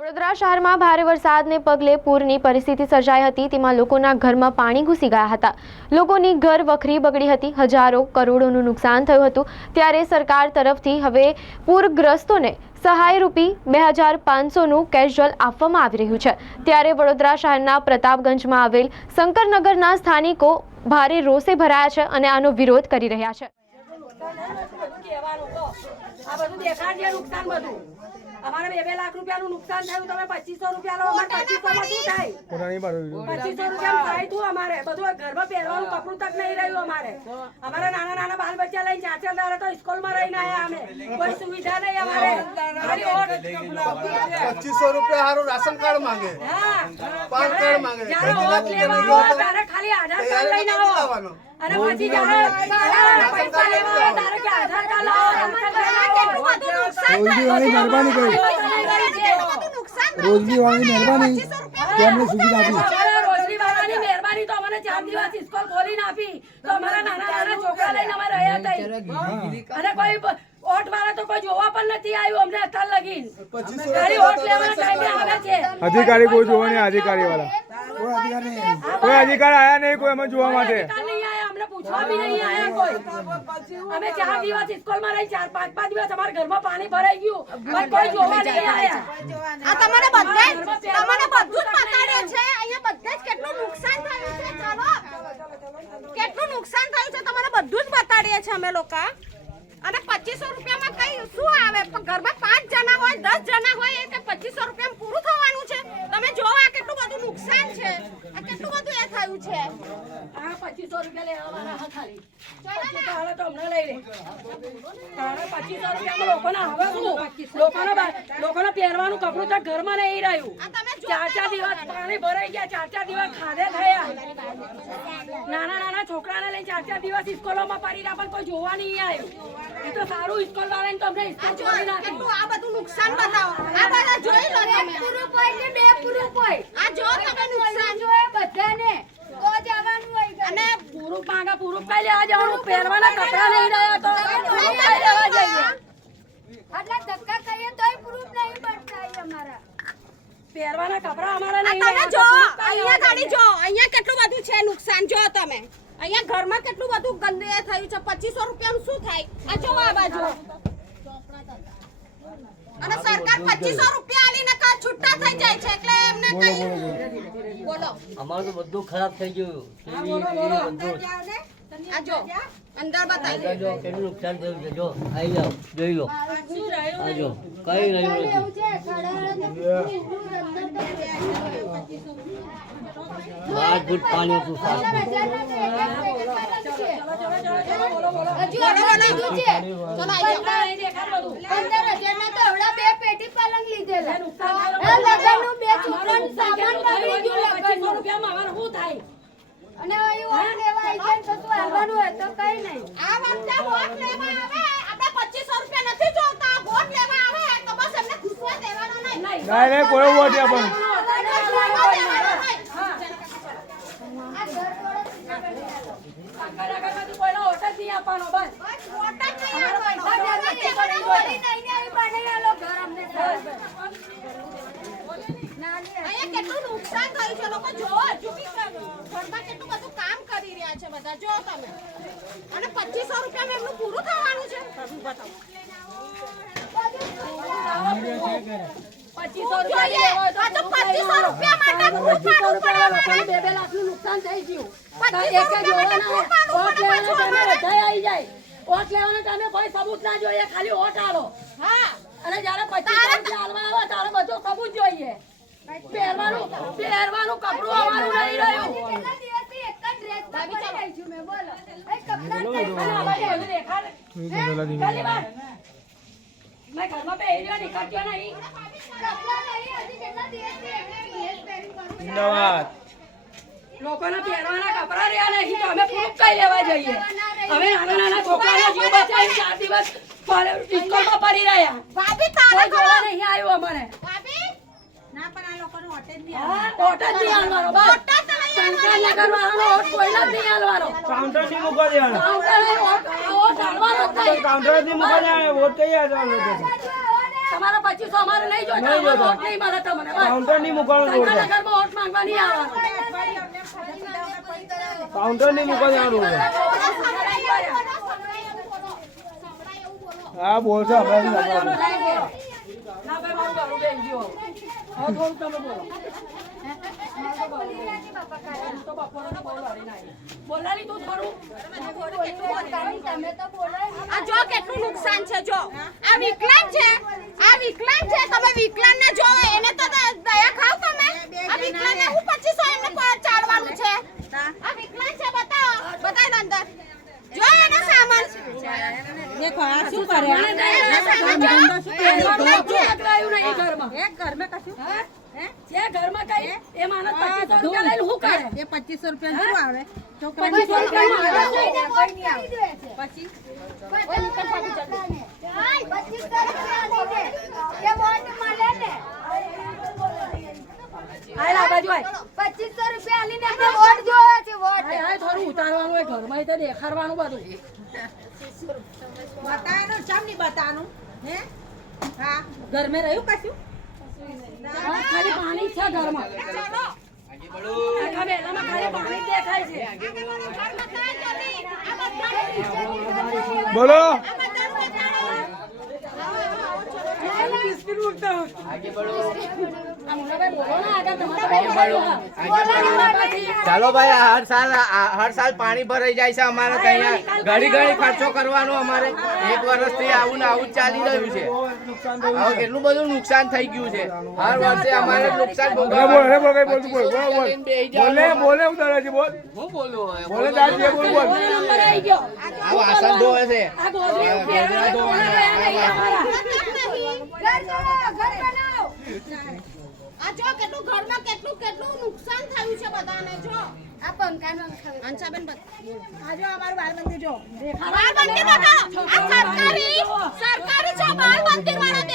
વડોદરા શહેરમાં ભારે વરસાદને પગલે પૂરની પરિસ્થિતિ સર્જાઈ હતી. તેમાં લોકોના ઘરમાં પાણી ઘૂસી ગયા હતા. લોકોની ઘર વખરી બગડી હતી. હજારો કરોડોનું નુકસાન થયું હતું. ત્યારે સરકાર તરફથી હવે પૂરગ્રસ્તોને સહાય રૂપી બે હજાર પાંચસોનું કેશજલ આપવામાં આવી રહ્યું છે. ત્યારે વડોદરા શહેરના પ્રતાપગંજમાં આવેલ શંકરનગરના સ્થાનિકો ભારે રોષે ભરાયા છે અને આનો વિરોધ કરી રહ્યા છે. બધું કહેવાનું કહો. આ બધું દેખાડજે નુકસાન બધું અમારે બે બે લાખ રૂપિયાનું નુકસાન થયું તમે પચીસો રૂપિયા લો અમારે પચીસો માં શું થાય પચીસો રૂપિયા થાય તું અમારે બધું ઘરમાં પહેરવાનું કપડું તક નહીં રહ્યું અમારે અમારા નાના નાના બાલ બચ્ચા લઈને ચાર ચાર દાડા તો સ્કૂલમાં રહીને આવ્યા અમે કોઈ સુવિધા નહીં અમારે ખાલી પચીસો રૂપિયા હારું રાશન કાર્ડ માંગે. પાન કાર્ડ માંગે. જ્યારે ઓટ લેવા રૂપિયા આવો જોઈએ તો ત્યારે ખાલી આધાર કાર્ડ લઈને આવો. અને પછી જ્યારે ત્યારે પૈસા લેવા આવો ત્યારે કે આધાર કાર્ડ લાવો રાશન કાર્ડ લાવો. રોજની વાળી મહેરબાની કરી. રોજની વાળી મહેરબાની તેમણે સુવિધા આપી. અમારા તો અમને ચાર દિવસ સ્કૂલ ખોલીને આપી. તો અમારા નાના નાના છોકરા લઈને અમે રહ્યા હતા અને કોઈ ઓટ વાળા તો કોઈ જોવા પણ નથી આવ્યું અમને અત્યાર લગીન. ખાલી ઓટ લેવાના ટાઈમે આવે છે. અધિકારી કોઈ જોવા નહીં અધિકારી વાળા. કોઈ અધિકાર કોઈ અધિકારી આયા નહીં કોઈ અમે જોવા માટે. અમને પૂછવા બી નહીં આયા કોઈ. અમે ચાર દિવસ સ્કૂલમાં રહી ચાર પાંચ પાંચ દિવસ અમારા ઘરમાં પાણી ભરાઈ ગયું. પણ કોઈ જોવા નહીં આયા. આ તમારે બધે તમારે બધું જ બતાડ્યું છે. અહીંયા બધે જ કેટલું નુકસાન થયું છે. ચાલો. કેટલું નુકસાન થયું છે તમારે બધું જ બતાડીએ છે અમે લોકો. અને પચીસો રૂપિયામાં કઈ શું આવે? ઘરમાં પાંચ જણા હોય દસ જણા હોય એ પચીસો રૂપિયામાં પૂરું થવાનું છે? તમે જોવા કેટલું બધું નુકસાન છે આ કેટલું બધું એ થયું છે આ પચીસો રૂપિયા લેવા વાળા હા ખાલી. પચીસો વાળા તો હમણાં લઈ લે. તારા પચીસો રૂપિયામાં લોકોને આવે શું? લોકોને લોકોને પહેરવાનું કપડું તો ઘરમાં નહીં રહ્યું. ચાર ચાર દિવસ પાણી ભરાઈ ગયા ચાર ચાર દિવસ ખાધે થયા. નાના નાના છોકરાને લઈને ચાર ચાર દિવસ સ્કૂલોમાં પડી રહ્યા પણ કોઈ જોવા નહીં આવ્યું. એ તો સારું સ્કૂલ વાળાને તો અમને સ્કૂલ જો ખોલી આ બધું નુકસાન બતાવો. આ બધા જોઈ લો પૂરું કોઈ બે પૂરું કોઈ આ જો તમે નુકસાન જોયે બધાને તો જવાનું હોય અને પૂરું કઈ લેવા જવાનું પહેરવાના કપડા લઈ રહ્યા તો પૂરું લેવા જઈએ. આટલા ધક્કા કરીએ તોય પ્રૂફ નહીં બનતા અમારા. પહેરવાના કપડા અમારા નહીં તમે જો તો પૂરું કઈ અહીંયા ગાડી જો અહીંયા કેટલું બધું છે નુકસાન જો તમે. અહીંયા ઘરમાં કેટલું બધું ગંદે થયું છે પચીસો રૂપિયાનું શું થાય? આ જો આ બાજુ. અને સરકાર પચીસો રૂપિયા આલીને કા છૂટા થઈ જાય છે એટલે એમને કઈ બોલો. અમારું તો બધું ખરાબ થઈ ગયું. આ જો અંદર બતાવી જો કેટલું નુકસાન થયું છે જો આવી જાઓ જોઈ લો. આ જો કઈ રહ્યું નથી. બાર ફૂટ પાણી હતું સાત ફૂટ. બોલો બોલો ચલો આઈ નહીં દેખાડ બધું. પંદર હજારના તો હવડા બે પેટી પલંગ લીધેલા નુકસાન આ થયું. લગનનું બે છોકરાનું સામાન બગડી ગયું પચીસો લગનનું. રૂપિયામાં અમારે શું થાય અને અહીં વોટ લેવા આવી જાય તો શું હાલવાનું હોય તો કઈ નહીં આ વખતે વોટ લેવા આવે આપણે 2500 રૂપિયા નથી જોતા વોટ લેવા આવે તો બસ એમને ઘૂસવા દેવાનો નહીં નહીં. ના નહીં કોઈ વોટ આપવાનું ઘૂસવા દેવાનો નહીં. આ ઘર કાકા કાકાથી કોઈનો ઓટ જ નહીં આપવાનો બસ બસ વોટ જ નહીં આપવાનો. પૈસા દેવાના વળી નહીં ને અહીં કોઈ કેટલું નુકસાન થયું છે? લોકો ઘરમાં કેટલું બધું કામ કરી રહ્યા છે બધા. જો તમે. અને પચીસો રૂપિયામાં એમનું પૂરું થવાનું છે. પચીસો જોઈએ. આ તો 2500 રૂપિયા માટે proof પાડવું પડે અમારે. બે બે લાખનું નુકસાન થઈ ગયું પચીસો એક જ રૂપિયા માટે જોવાના proof પાડવું ઓટ પડે લેવાના પાછું ટાઈમે અમારે. બધા આવી જાય ઓટ લેવાના કોઈ સબૂત ના જોઈએ ખાલી ઓટ આલો હા અને જ્યારે પચીસ આલવા આવે ત્યારે બધું સબૂત જોઈએ પહેરવાનું પહેરવાનું કપડું અમારું નહીં રહ્યું એક જ dress માં પડી રહી છું મેં, બોલો. મેં ઘરમાં રહ્યો નીકળ્યો નહીં. કપડાં નહીં, લોકોના પહેરવાના કપડા રહ્યા તો અમે પ્રૂફ કઈ લેવા જઈએ? અમે નાના નાના છોકરાનો જીવ બચાવીને ચાર દિવસ સ્કૂલમાં પડી રહ્યા. ભાભી તારે કોઈ જોવા નહીં આવ્યું અમારે. ભાભી? બસ નહીં શંકરનગર વાળાનો ઓટ કોઈનો જ નહીં હાલવાનો કાઉન્ટરથી મૂકવા દેવાના કાઉન્ટરે ઓટ ઓટ હાલવાનો. કાઉન્ટરથી મૂકવા દેવાના. વોટ કઈ આવવાનો આવવાને તમારા પચીસો અમારે નહીં જોતા. વોટ નહીં મળે તમને કાઉન્ટર નહીં મૂકવાનું ઘરમાં વોટ માંગવા નહીં આવવાનું કાઉન્ટર નહીં મૂકવા દેવાનું હા બોલશે હમણાં ઘરું તમે તો. બોલાવી આ જો કેટલું નુકસાન છે જો. આ વિકલાંગ છે આ વિકલાંગ છે તમે વિકલાંગ ને જો એને તો દયા ખાવ તમે. આ વિકલાંગ ને હું 2500 એમને પ- ચાલવાનું છે? આ વિકલાંગ છે બતાવો બતાવો અંદર. જો એનો સામાન. દેખો આ શું કરે? એનો સામાન જો. પકડાયું નહીં ઘરમાં. એક ઘરમાં કશું? જે ઘરમાં કઈ એ માણસ પચીસો રૂપિયા લઈને શું કરે? એ પચીસો રૂપિયા શું આવે? પચીસો રૂપિયા પછી? હાલ આ બાજુ આય. પચીસો રૂપિયા આલીને વોટ જોવે છે વોટ. હાય, હાય, થોડું ઉતારવાનું હોય ઘરમાં એ તો દેખાડવાનું બધું. બતાવાનું ચમ નહીં બતાવાનું હે? હા. ઘરમાં રહ્યું કશું? ખાલી પાણી છે ઘરમાં. બોલો. આગળ હા. ચાલો ભાઈ આ હર સાલ હર સાલ પાણી ભરાઈ જાય છે અમારે ત્યાં ઘડી ઘડી ખર્ચો કરવાનો અમારે. એક વર્ષથી આવું ને આવું જ ચાલી રહ્યું છે. હવે કેટલું બધું નુકસાન થઈ ગયું છે. હર વર્ષે અમારે નુકસાન બોલ બોલ બોલ તું બોલ બોલ બોલ. બોલે બોલે ઉતારે બોલ. હું બોલું? બોલે તાર જે બોલ. બોલ આ વાસણ ધોવે છે. ઘર બનાવો. આ જો કેટલું ઘરમાં કેટલું કેટલું નુકસાન થયું છે બધાને જો. આ પંખાનો અંખાવે. અંશાબેન આ જો અમારું બાળ મંદિર જો. બાળ મંદિર બતાવો. આ સરકારી સરકારી છે બાળ મંદિર વાળા